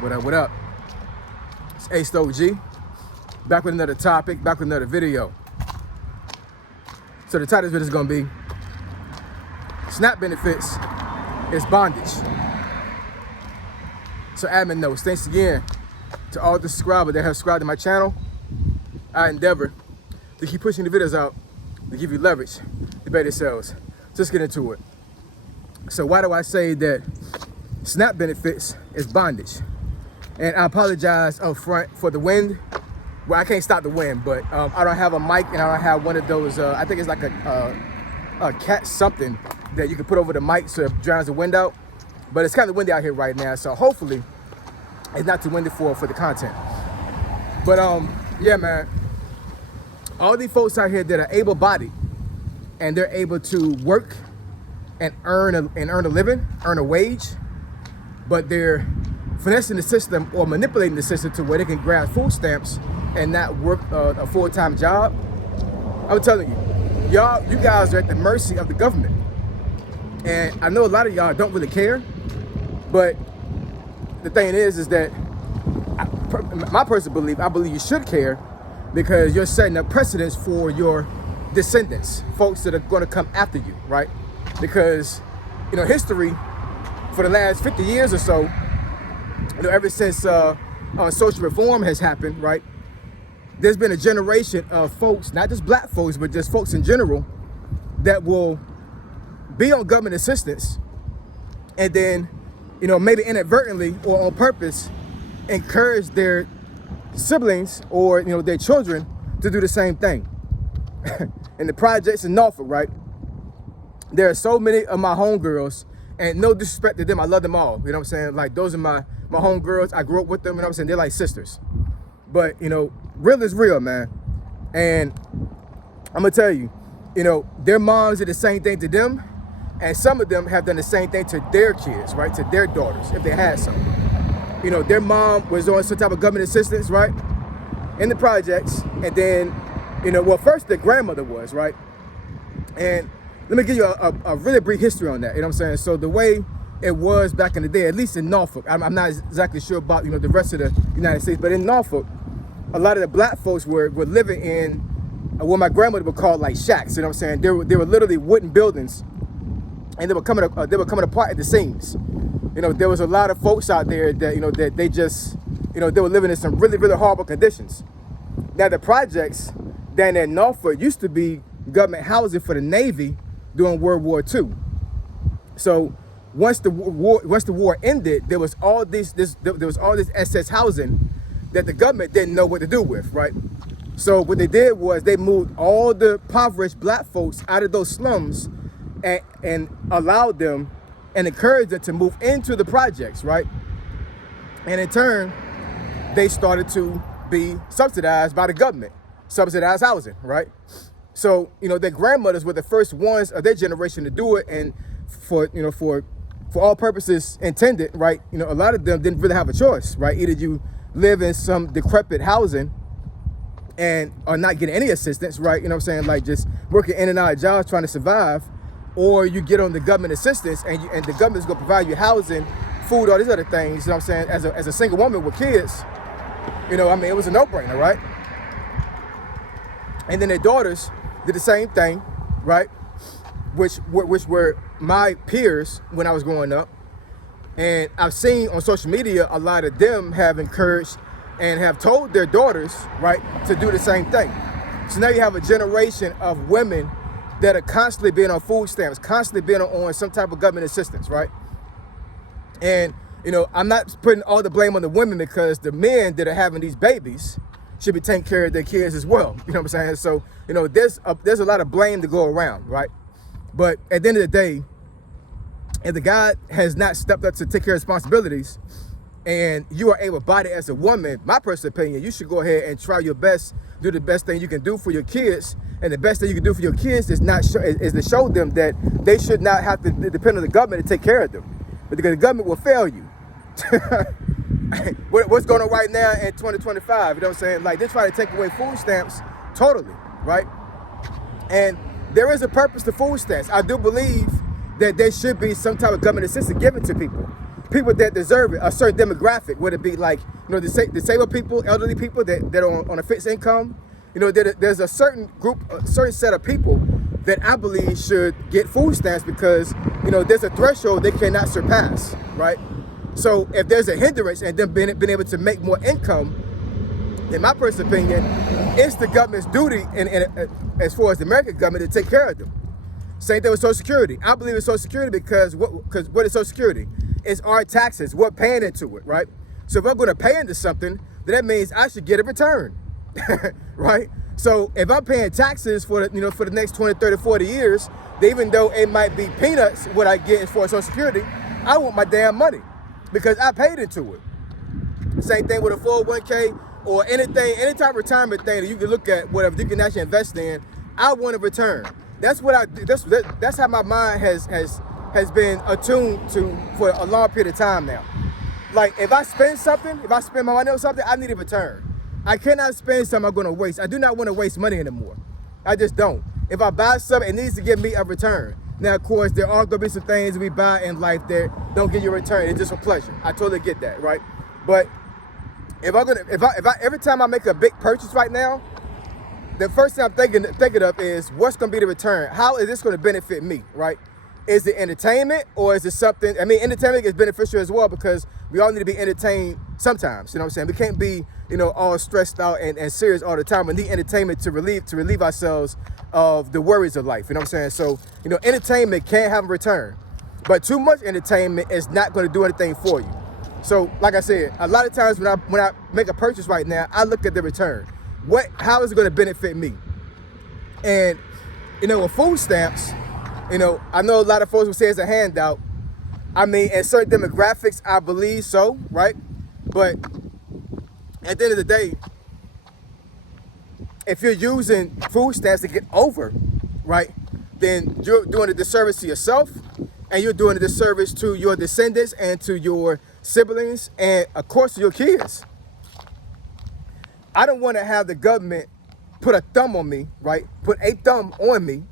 What up, what up? It's Ace OG, back with another topic, back with another video. So the title of this video is gonna be, SNAP benefits is bondage. So admin notes, thanks again to all the subscribers that have subscribed to my channel. I endeavor to keep pushing the videos out to give you leverage to better sales. So let's get into it. So why do I say that SNAP benefits is bondage? And I apologize up front for the wind. Well, I can't stop the wind, but I don't have a mic and I don't have one of those, I think it's like a cat something that you can put over the mic so it drowns the wind out. But it's kind of windy out here right now, so hopefully it's not too windy for the content. But yeah, man, all these folks out here that are able-bodied and they're able to work and earn a living, earn a wage, but they're finessing the system or manipulating the system to where they can grab food stamps and not work a full-time job. I'm telling you, you guys are at the mercy of the government. And I know a lot of y'all don't really care, but the thing is that my personal belief, I believe you should care, because you're setting a precedence for your descendants, folks that are going to come after you, right? Because, you know, history for the last 50 years or so, you know, ever since social reform has happened, right? There's been a generation of folks, not just black folks, but just folks in general, that will be on government assistance and then, you know, maybe inadvertently or on purpose, encourage their siblings or, you know, their children to do the same thing. In the projects in Norfolk, right? There are so many of my homegirls, and no disrespect to them, I love them all. You know what I'm saying? Like, those are my homegirls. I grew up with them, you know what I'm saying? They're like sisters. But, you know, real is real, man. And I'm gonna tell you, you know, their moms did the same thing to them, and some of them have done the same thing to their kids, right? To their daughters, if they had some. You know, their mom was on some type of government assistance, right? In the projects, and then, you know, well, first their grandmother was, right? And let me give you a really brief history on that, you know what I'm saying? So the way it was back in the day, at least in Norfolk, I'm not exactly sure about, you know, the rest of the United States, but in Norfolk, a lot of the black folks were living in what my grandmother would call like shacks, you know what I'm saying? They were literally wooden buildings, and they were coming apart at the seams. You know, there was a lot of folks out there that, you know, that they just, you know, they were living in some really, really horrible conditions. Now the projects down in Norfolk used to be government housing for the Navy during World War II. So once the war ended, there was all this SS housing that the government didn't know what to do with, right? So what they did was they moved all the impoverished black folks out of those slums and allowed them and encouraged them to move into the projects, right? And in turn, they started to be subsidized by the government, subsidized housing, right? So, you know, their grandmothers were the first ones of their generation to do it, and for all purposes intended, right? You know, a lot of them didn't really have a choice, right? Either you live in some decrepit housing and are not getting any assistance, right? You know what I'm saying? Like just working in and out of jobs trying to survive, or you get on the government assistance and the government's gonna provide you housing, food, all these other things, you know what I'm saying? As a single woman with kids, you know, I mean, it was a no-brainer, right? And then their daughters did the same thing, right? Which were my peers when I was growing up. And I've seen on social media, a lot of them have encouraged and have told their daughters, right, to do the same thing. So now you have a generation of women that are constantly being on food stamps, constantly being on some type of government assistance, right? And, you know, I'm not putting all the blame on the women, because the men that are having these babies should be taking care of their kids as well. You know what I'm saying? So, you know, there's a lot of blame to go around, right? But at the end of the day, if the guy has not stepped up to take care of responsibilities, and you are able-bodied as a woman, my personal opinion, you should go ahead and try your best, do the best thing you can do for your kids. And the best thing you can do for your kids is to show them that they should not have to depend on the government to take care of them, because the government will fail you. What's going on right now in 2025? You know what I'm saying? Like, they're trying to take away food stamps totally, right? And there is a purpose to food stamps. I do believe that there should be some type of government assistance given to people. people that deserve it, a certain demographic, whether it be like, disabled people, elderly people that are on a fixed income. There's a certain group, a certain set of people that I believe should get food stamps because, there's a threshold they cannot surpass, right? So if there's a hindrance and them being able to make more income, in my personal opinion, it's the government's duty, and as far as the American government, to take care of them. Same thing with Social Security. I believe in Social Security because what is Social Security? It's our taxes. We're paying into it, right? So if I'm going to pay into something, then that means I should get a return, right? So if I'm paying taxes for the next 20, 30, 40 years, even though it might be peanuts what I get as far as Social Security, I want my damn money because I paid into it. Same thing with a 401k or any type of retirement thing that you can look at, whatever you can actually invest in. I want a return. That's what that's how my mind has been attuned to for a long period of time now. Like if I spend my money on something, I need a return. I cannot spend something I'm gonna waste. I do not want to waste money anymore. I just don't. If I buy something, it needs to give me a return. Now, of course, there are gonna be some things we buy in life that don't give you a return. It's just for pleasure. I totally get that, right? But if I every time I make a big purchase right now, the first thing I'm thinking of is what's going to be the return? How is this going to benefit me, right? Is it entertainment or is it something? I mean, entertainment is beneficial as well because we all need to be entertained sometimes. You know what I'm saying? We can't be, all stressed out and serious all the time. We need entertainment to relieve ourselves of the worries of life. You know what I'm saying? So, entertainment can have a return, but too much entertainment is not going to do anything for you. So, like I said, a lot of times when I make a purchase right now, I look at the return. How is it going to benefit me? And, with food stamps, I know a lot of folks will say it's a handout. I mean, in certain demographics, I believe so, right? But at the end of the day, if you're using food stamps to get over, right, then you're doing a disservice to yourself and you're doing a disservice to your descendants and to your siblings and, of course, to your kids. I don't want to have the government put a thumb on me, right? Put a thumb on me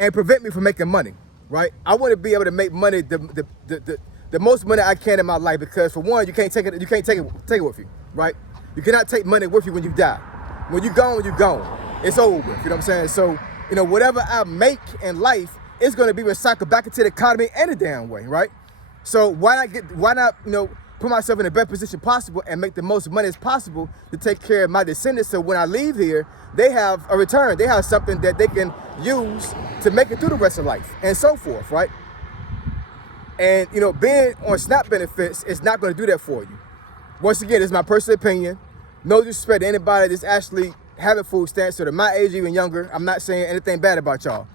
and prevent me from making money, right? I want to be able to make money, the most money I can in my life, because for one, you can't take it with you, right? You cannot take money with you when you die. When you're gone. It's over with, you know what I'm saying? So, whatever I make in life is going to be recycled back into the economy any damn way, right? So why not, put myself in the best position possible and make the most money as possible to take care of my descendants, so when I leave here, they have a return. They have something that they can use to make it through the rest of life and so forth, right? And, being on SNAP benefits is not going to do that for you. Once again, it's my personal opinion. No disrespect to anybody that's actually having food stamps, so they're my age, even younger. I'm not saying anything bad about y'all.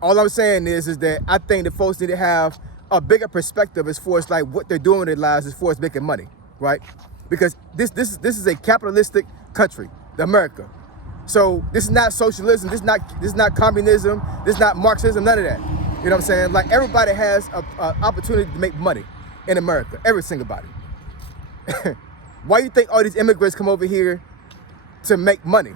All I'm saying is that I think the folks need to have a bigger perspective as far as like what they're doing with their lives as far as making money, right? Because this is a capitalistic country, America. So this is not socialism, this is not communism, this is not Marxism, none of that. You know what I'm saying? Like everybody has an opportunity to make money in America, every single body. Why do you think all these immigrants come over here to make money?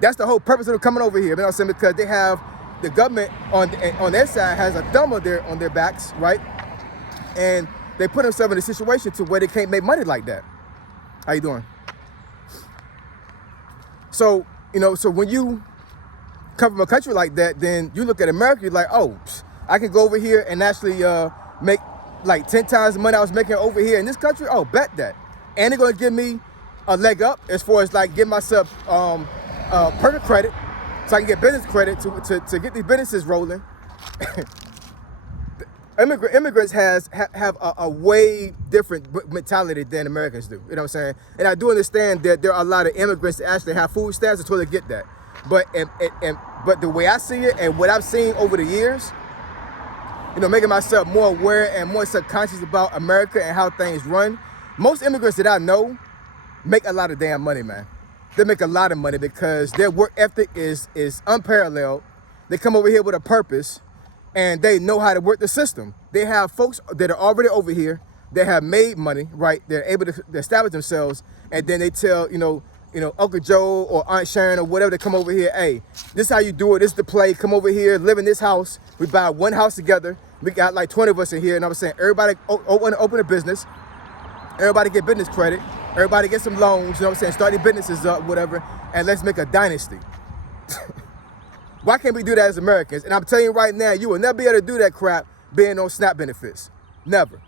That's the whole purpose of them coming over here. You know what I'm saying? Because they have the government on their side has a thumb on their backs, right? And they put themselves in a situation to where they can't make money like that. How you doing? So, so when you come from a country like that, then you look at America, you're like, oh, I can go over here and actually make like 10 times the money I was making over here in this country. Oh, bet that. And they're gonna give me a leg up as far as like give myself perfect credit, so I can get business credit to get these businesses rolling. Immigrants have a way different mentality than Americans do. You know what I'm saying? And I do understand that there are a lot of immigrants that actually have food stamps. I totally get that. But the way I see it and what I've seen over the years, making myself more aware and more subconscious about America and how things run. Most immigrants that I know make a lot of damn money, man. They make a lot of money because their work ethic is unparalleled. They come over here with a purpose and they know how to work the system. They have folks that are already over here that have made money, right? They're able to establish themselves, and then they tell, Uncle Joe or Aunt Sharon or whatever to come over here. Hey, this is how you do it. This is the play. Come over here, live in this house. We buy one house together. We got like 20 of us in here, and I'm saying everybody open a business. Everybody get business credit. Everybody get some loans, you know what I'm saying? Start your businesses up, whatever, and let's make a dynasty. Why can't we do that as Americans? And I'm telling you right now, you will never be able to do that crap being on SNAP benefits. Never.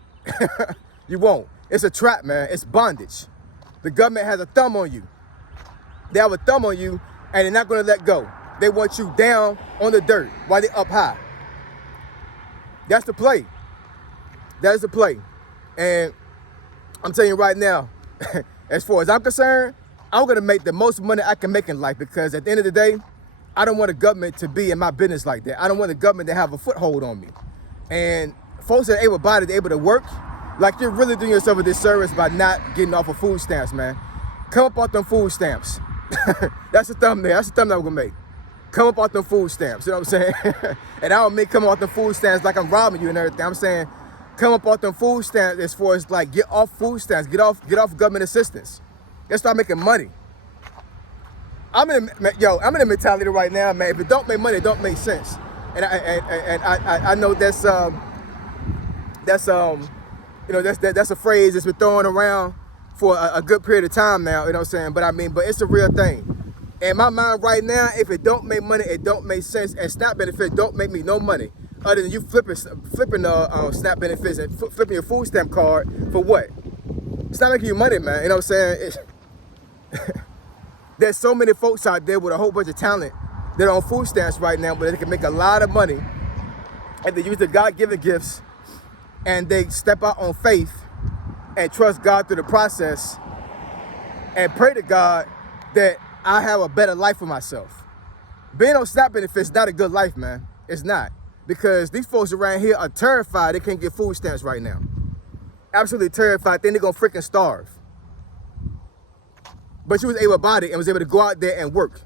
You won't. It's a trap, man. It's bondage. The government has a thumb on you. They have a thumb on you, and they're not going to let go. They want you down on the dirt while they're up high. That's the play. That is the play. And I'm telling you right now, as far as I'm concerned, I'm going to make the most money I can make in life, because at the end of the day, I don't want the government to be in my business like that. I don't want the government to have a foothold on me. And folks that are able-bodied, able to work, like, you're really doing yourself a disservice by not getting off of food stamps, man. Come up off them food stamps. That's the thumbnail. That's the thumbnail we're going to make. Come up off them food stamps. You know what I'm saying? And I don't mean come off them food stamps like I'm robbing you and everything. I'm saying come up off them food stamps as far as like get off food stamps, get off government assistance. Let's start making money. I'm in the mentality right now, man. If it don't make money, it don't make sense. And I know that's a phrase that's been thrown around for a good period of time now. You know what I'm saying? But it's a real thing. In my mind right now, if it don't make money, it don't make sense. And SNAP benefits don't make me no money, other than you flipping SNAP benefits and flipping your food stamp card for what? It's not making you money, man. You know what I'm saying? There's so many folks out there with a whole bunch of talent that are on food stamps right now, but they can make a lot of money, and they use the God-given gifts, and they step out on faith and trust God through the process and pray to God that I have a better life for myself. Being on SNAP benefits is not a good life, man. It's not. Because these folks around here are terrified they can't get food stamps right now. Absolutely terrified. Then they're going to freaking starve. But she was able-bodied and was able to go out there and work.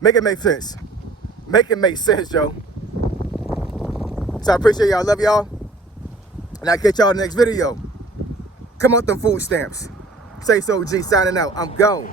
Make it make sense. Make it make sense, Joe. So I appreciate y'all. Love y'all. And I'll catch y'all in the next video. Come on them food stamps. Say so, G, signing out. I'm gone.